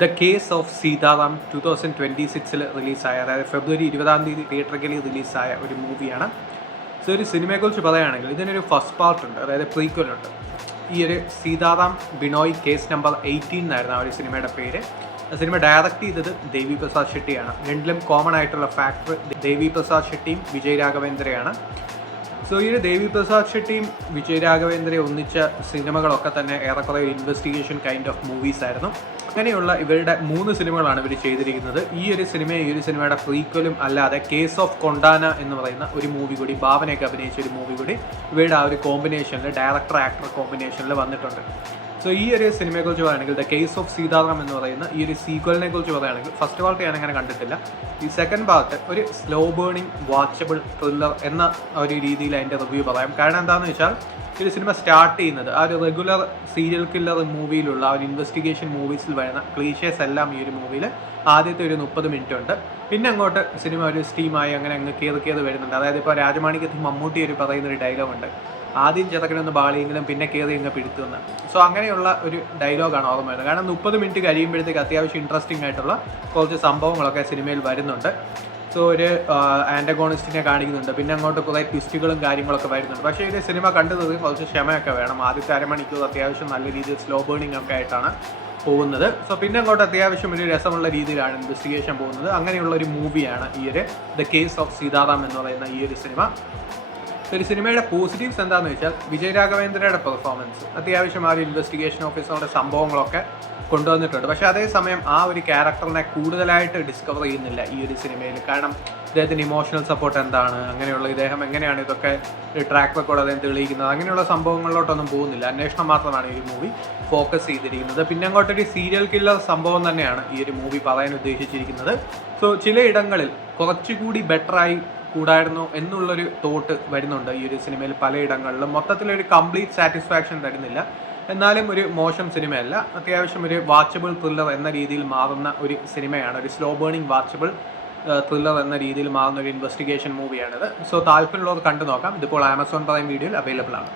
The case of Sitaram 2026 റിലീസായ, അതായത് ഫെബ്രുവരി 20 theatrically റിലീസായ ഒരു മൂവിയാണ്. സോ ഒരു സിനിമയെക്കുറിച്ച് പറയുകയാണെങ്കിൽ ഇതിനൊരു ഫസ്റ്റ് പാർട്ട് ഉണ്ട്, അതായത് പ്രീക്വൽ ഉണ്ട്. ഈ ഒരു സീതാറാം ബിനോയ് കേസ് നമ്പർ 18 എന്നായിരുന്നു ആ ഒരു സിനിമയുടെ പേര്. സിനിമ ഡയറക്റ്റ് ചെയ്തത് ദേവി പ്രസാദ് ഷെട്ടിയാണ്. രണ്ടിലും കോമൺ ആയിട്ടുള്ള ഫാക്ടർ ദേവി പ്രസാദ് ഷെട്ടിയും വിജയ് രാഘവേന്ദ്രയാണ്. സോ ഈ ഒരു ദേവി പ്രസാദ് ഷെട്ടിയും വിജയ് രാഘവേന്ദ്രയും ഒന്നിച്ച സിനിമകളൊക്കെ തന്നെ ഏറെക്കുറെ ഇൻവെസ്റ്റിഗേഷൻ കൈൻഡ് ഓഫ് മൂവീസ് ആയിരുന്നു. അങ്ങനെയുള്ള ഇവരുടെ 3 സിനിമകളാണ് ഇവർ ചെയ്തിരിക്കുന്നത്. ഈ ഒരു സിനിമയുടെ പ്രീക്വലും അല്ലാതെ കേസ് ഓഫ് കൊണ്ടാന എന്ന് പറയുന്ന ഒരു മൂവി കൂടി, ഭാവനയൊക്കെ അഭിനയിച്ച ഒരു മൂവി കൂടി ഇവരുടെ ആ ഒരു കോമ്പിനേഷനിൽ, ഡയറക്ടർ ആക്ടർ കോമ്പിനേഷനിൽ വന്നിട്ടുണ്ട്. സോ ഈ ഒരു സിനിമയെക്കുറിച്ച് പറയുകയാണെങ്കിൽ ദ കേസ് ഓഫ് സീതാറാം എന്ന് പറയുന്ന ഈ ഒരു സീക്വലിനെ കുറിച്ച് പറയുകയാണെങ്കിൽ ഫസ്റ്റ് പാർട്ട് ഞാൻ അങ്ങനെ കണ്ടിട്ടില്ല. ഈ സെക്കൻഡ് പാർട്ട് ഒരു സ്ലോ ബേണിംഗ് വാച്ചബിൾ ത്രില്ലർ എന്ന ഒരു രീതിയിൽ അതിൻ്റെ റിവ്യൂ പറയാം. കാരണം എന്താണെന്ന് വെച്ചാൽ ഈ സിനിമ സ്റ്റാർട്ട് ചെയ്യുന്നത് ആ ഒരു റെഗുലർ സീരിയൽ കില്ലർ മൂവിയിലുള്ള ആ ഒരു ഇൻവെസ്റ്റിഗേഷൻ മൂവീസിൽ വരുന്ന ക്ലീഷേസ് എല്ലാം ഈ ഒരു മൂവിയിൽ ആദ്യത്തെ ഒരു 30 മിനിറ്റ് ഉണ്ട്. പിന്നെ അങ്ങോട്ട് സിനിമ ഒരു സ്റ്റീമായി അങ്ങനെ അങ്ങ് കയറി വരുന്നുണ്ട്. അതായത് ഇപ്പോൾ രാജമാണിക്യത്തിൽ മമ്മൂട്ടി പറയുന്നൊരു ഡയലോഗുണ്ട്, ആദ്യം ചെറുക്കനൊന്ന് ബാളിയെങ്കിലും പിന്നെ കയറി ഇങ്ങ് പിടുത്തുന്ന. സോ അങ്ങനെയുള്ള ഒരു ഡയലോഗാണ് ഓർമ്മ വരുന്നത്. കാരണം 30 മിനിറ്റ് കഴിയുമ്പോഴത്തേക്ക് അത്യാവശ്യം ഇൻട്രസ്റ്റിംഗ് ആയിട്ടുള്ള കുറച്ച് സംഭവങ്ങളൊക്കെ സിനിമയിൽ വരുന്നുണ്ട്. സോ ഒരു ആൻറ്റഗോണിസ്റ്റിനെ കാണിക്കുന്നുണ്ട്, പിന്നെ അങ്ങോട്ട് കുറേ ട്വിസ്റ്റുകളും കാര്യങ്ങളൊക്കെ വരുന്നുണ്ട്. പക്ഷേ ഇത് സിനിമ കണ്ടത് കുറച്ച് ക്ഷമയൊക്കെ വേണം. ആദ്യത്തെ അരമണിക്കൂർ അത്യാവശ്യം നല്ല രീതിയിൽ സ്ലോ ബേണിംഗ് ഒക്കെ ആയിട്ടാണ് പോകുന്നത്. സോ പിന്നെ അങ്ങോട്ട് അത്യാവശ്യം ഒരു രസമുള്ള രീതിയിലാണ് ഇൻവെസ്റ്റിഗേഷൻ പോകുന്നത്. അങ്ങനെയുള്ള ഒരു മൂവിയാണ് ഈ ഒരു ദ കേസ് ഓഫ് സീതാറാം എന്ന് പറയുന്ന ഈ ഒരു സിനിമ. ഒരു സിനിമയുടെ പോസിറ്റീവ്സ് എന്താണെന്ന് വെച്ചാൽ വിജയ് രാഘവേന്ദ്രയുടെ പെർഫോമൻസ് അത്യാവശ്യം ആ ഒരു ഇൻവെസ്റ്റിഗേഷൻ ഓഫീസറുടെ സംഭവങ്ങളൊക്കെ കൊണ്ടുവന്നിട്ടുണ്ട്. പക്ഷേ അതേസമയം ആ ഒരു ക്യാരക്ടറിനെ കൂടുതലായിട്ട് ഡിസ്കവർ ചെയ്യുന്നില്ല ഈ ഒരു സിനിമയിൽ. കാരണം ഇദ്ദേഹത്തിന് ഇമോഷണൽ സപ്പോർട്ട് എന്താണ്, അങ്ങനെയുള്ള ഇദ്ദേഹം എങ്ങനെയാണ് ഇതൊക്കെ ട്രാക്ക് റെക്കോർഡ് അദ്ദേഹം തെളിയിക്കുന്നത്, അങ്ങനെയുള്ള സംഭവങ്ങളിലോട്ടൊന്നും പോകുന്നില്ല. അന്വേഷണം മാത്രമാണ് ഈ ഒരു മൂവി ഫോക്കസ് ചെയ്തിരിക്കുന്നത്. പിന്നെ അങ്ങോട്ടൊരു സീരിയൽ കില്ലർ സംഭവം തന്നെയാണ് ഈ ഒരു മൂവി പറയാൻ ഉദ്ദേശിച്ചിരിക്കുന്നത്. സോ ചിലയിടങ്ങളിൽ കുറച്ചുകൂടി ബെറ്ററായി കൂടായിരുന്നു എന്നുള്ളൊരു തോട്ട് വരുന്നുണ്ട് ഈ ഒരു സിനിമയിൽ പലയിടങ്ങളിലും. മൊത്തത്തിലൊരു കംപ്ലീറ്റ് സാറ്റിസ്ഫാക്ഷൻ തരുന്നില്ല. എന്നാലും ഒരു മോശം സിനിമയല്ല, അത്യാവശ്യം ഒരു വാച്ചബിൾ ത്രില്ലർ എന്ന രീതിയിൽ മാറുന്ന ഒരു സിനിമയാണ്. ഒരു സ്ലോ ബേണിംഗ് വാച്ചബിൾ ത്രില്ലർ എന്ന രീതിയിൽ മാറുന്ന ഒരു ഇൻവെസ്റ്റിഗേഷൻ മൂവിയാണിത്. സോ താല്പര്യമുള്ളവർ കണ്ടു നോക്കാം. ഇതിപ്പോൾ ആമസോൺ പ്രൈം വീഡിയോയിൽ അവൈലബിൾ ആണ്.